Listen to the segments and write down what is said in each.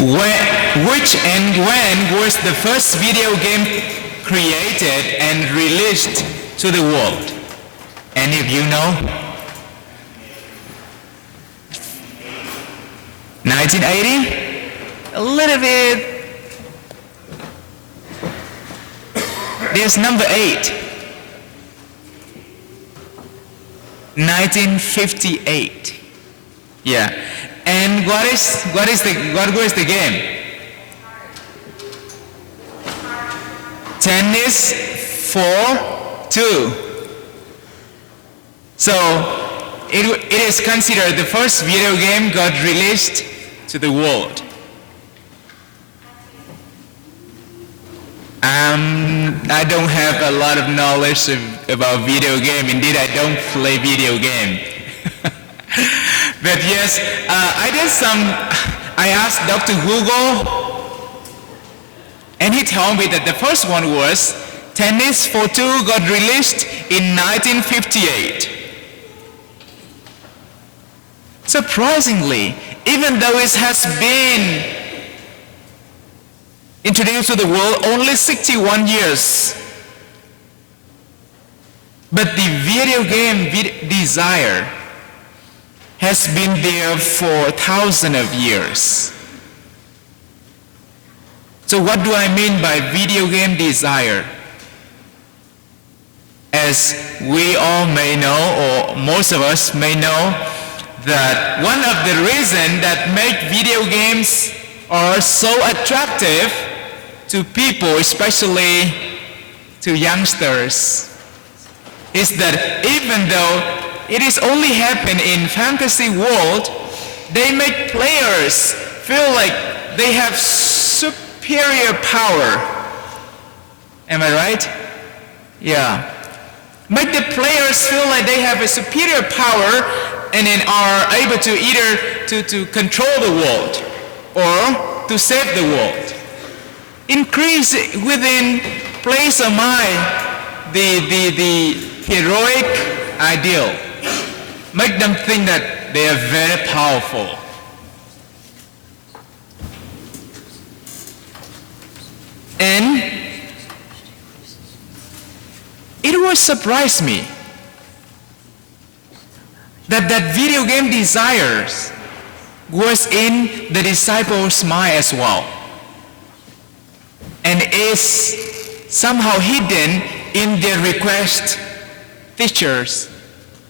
Which and when was the first video game created and released to the world? Any of you know? 1980? A little bit. There's number 8. 1958. Yeah. And what was the game? Tennis 4-2. So it is considered the first video game got released to the world. I don't have a lot of knowledge about video game. Indeed, I don't play video game. But yes, I asked Dr. Google, and he told me that the first one was Tennis 4-2 got released in 1958. Surprisingly, even though it has been introduced to the world only 61 years, but the video game desire has been there for thousands of years. So what do I mean by video game desire? As we all may know, or most of us may know, that one of the reasons that make video games are so attractive to people, especially to youngsters, is that even though it is only happen in fantasy world, they make players feel like they have superior power. Am I right? Yeah. Make the players feel like they have a superior power and then are able to either to control the world or to save the world. Increase within place of mind the heroic ideal. Make them think that they are very powerful. And it will surprise me that video game desires was in the disciples' mind as well, and is somehow hidden in their request, teachers,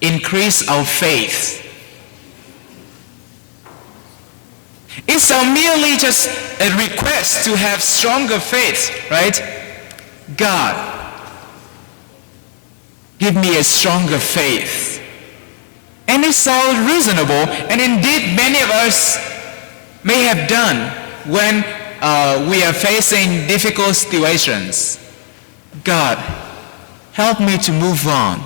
increase our faith. It's not merely just a request to have stronger faith, right? God, give me a stronger faith. And it sounds reasonable, and indeed many of us may have done when we are facing difficult situations. God, help me to move on.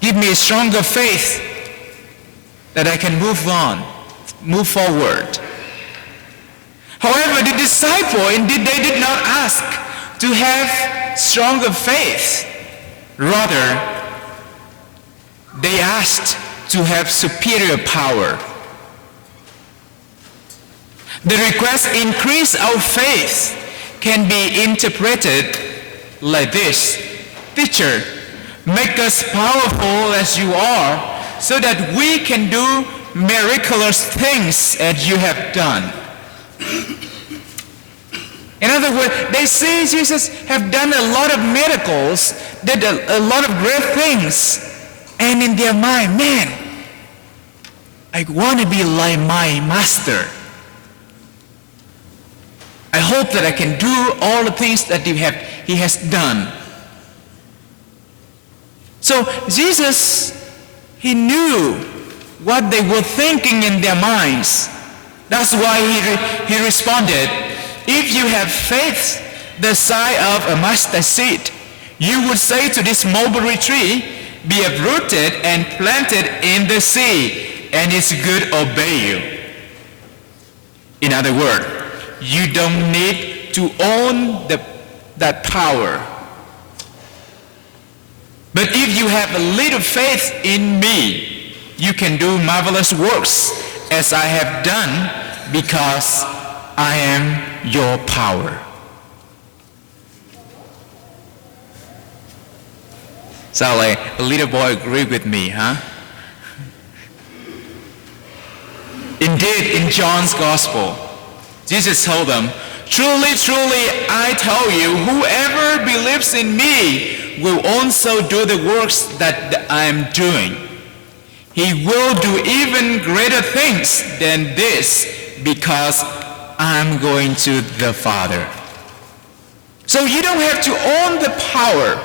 Give me a stronger faith that I can move on, move forward. However, the disciple, indeed, they did not ask to have stronger faith. Rather, they asked to have superior power. The request, increase our faith, can be interpreted like this. Teacher, make us powerful as you are, so that we can do miraculous things as you have done. In other words, they see Jesus have done a lot of miracles, did a lot of great things, and in their mind, man, I want to be like my master. I hope that I can do all the things that he has done. So Jesus, he knew what they were thinking in their minds. That's why he responded, if you have faith the size of a mustard seed, you would say to this mulberry tree, be uprooted and planted in the sea, and its good obey you. In other words, you don't need to own that power. But if you have a little faith in me, you can do marvelous works as I have done because I am your power. So like a little boy agreed with me, huh? Indeed, in John's Gospel, Jesus told them, "Truly, truly, I tell you, whoever believes in me will also do the works that I am doing. He will do even greater things than this because I'm going to the Father." So you don't have to own the power.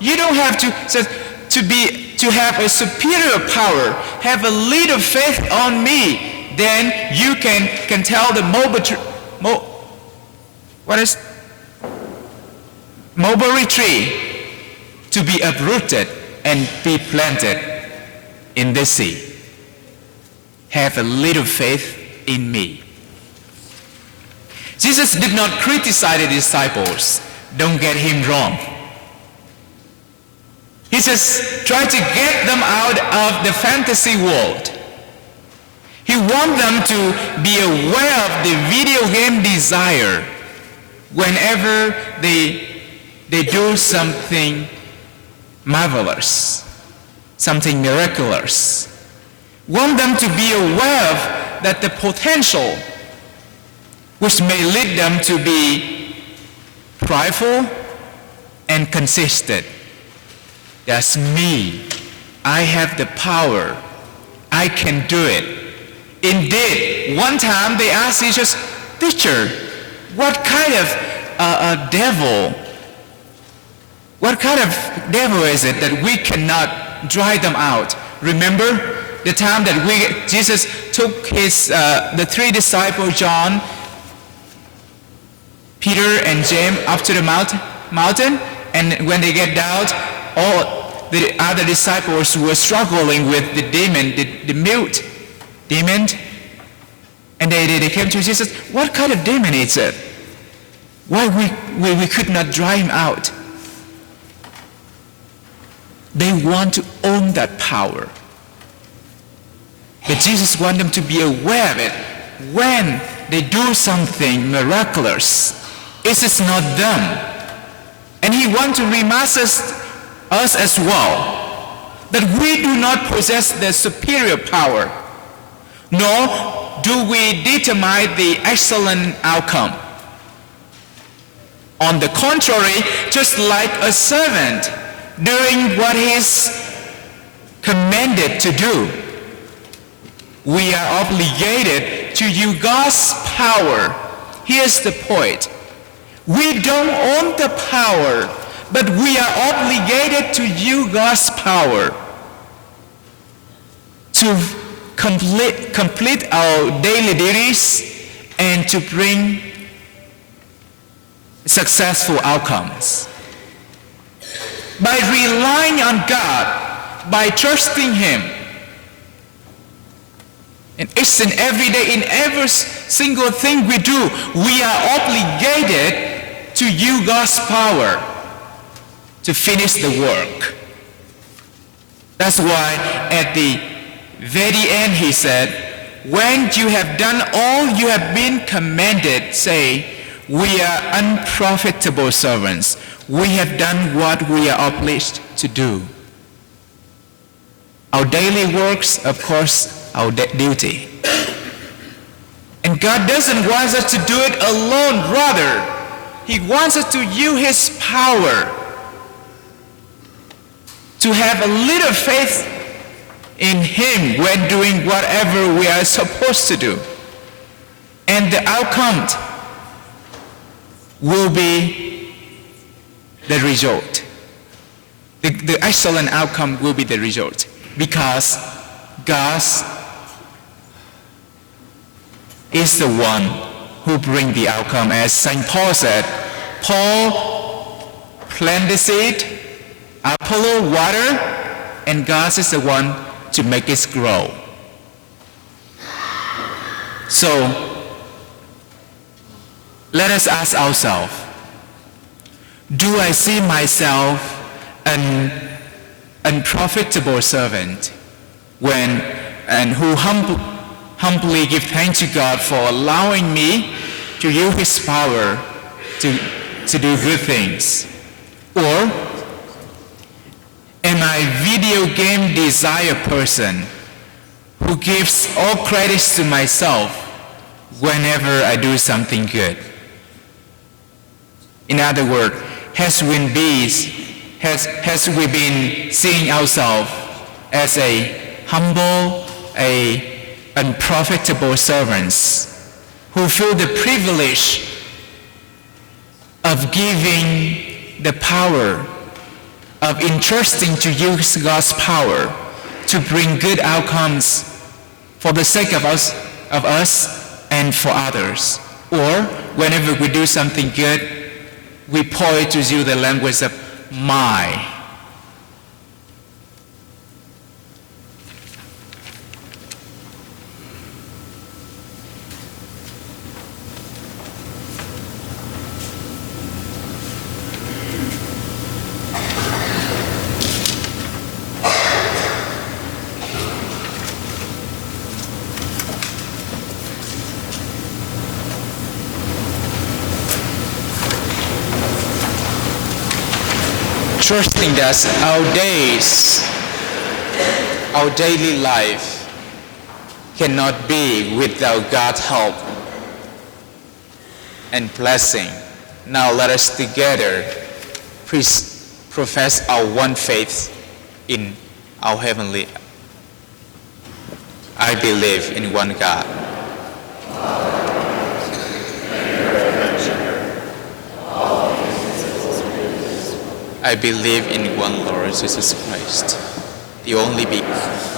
You don't have to have a superior power, have a little faith on me. Then you can tell the mulberry tree to be uprooted and be planted in the sea. Have a little faith in me. Jesus did not criticize the disciples. Don't get him wrong. He just tried to get them out of the fantasy world. He wants them to be aware of the video game desire whenever they do something marvelous, something miraculous. Want them to be aware of that the potential which may lead them to be prideful and consistent. That's me. I have the power. I can do it. Indeed, one time they asked Jesus, "Teacher, what kind of devil is it that we cannot drive them out?" Remember the time that Jesus took the three disciples, John, Peter, and James, up to the mountain, and when they get down, all the other disciples were struggling with the demon, the mute demon, and they came to Jesus. "What kind of demon is it? Why we could not drive him out?" They want to own that power. But Jesus wants them to be aware of it. When they do something miraculous, it is not them. And he wants to remind us as well that we do not possess the superior power, nor do we determine the excellent outcome. On the contrary, just like a servant doing what he is commanded to do, we are obligated to use God's power. Here's the point. We don't own the power, but we are obligated to use God's power to complete our daily duties and to bring successful outcomes. By relying on God, by trusting him, and each and every day, in every single thing we do, we are obligated to use God's power to finish the work. That's why at the very end he said, "When you have done all you have been commanded, say, we are unprofitable servants. We have done what we are obliged to do." Our daily works, of course, our duty. And God doesn't want us to do it alone. Rather, he wants us to use his power to have a little faith in him when doing whatever we are supposed to do. And the outcome will be the result. The excellent outcome will be the result, because God is the one who brings the outcome. As St. Paul said, Paul planted the seed, Apollo water, and God is the one to make it grow. So let us ask ourselves, do I see myself an unprofitable servant who humbly give thanks to God for allowing me to use His power to do good things? Or am I a video game desire person who gives all credits to myself whenever I do something good? In other words, has we been seeing ourselves as a humble, unprofitable servants who feel the privilege of giving the power, of entrusting to use God's power to bring good outcomes for the sake of us and for others? Or whenever we do something good, we point to use the language of my. Trusting that our daily life cannot be without God's help and blessing. Now let us together profess our one faith in our heavenly. I believe in one God. I believe in one Lord Jesus Christ, the only begotten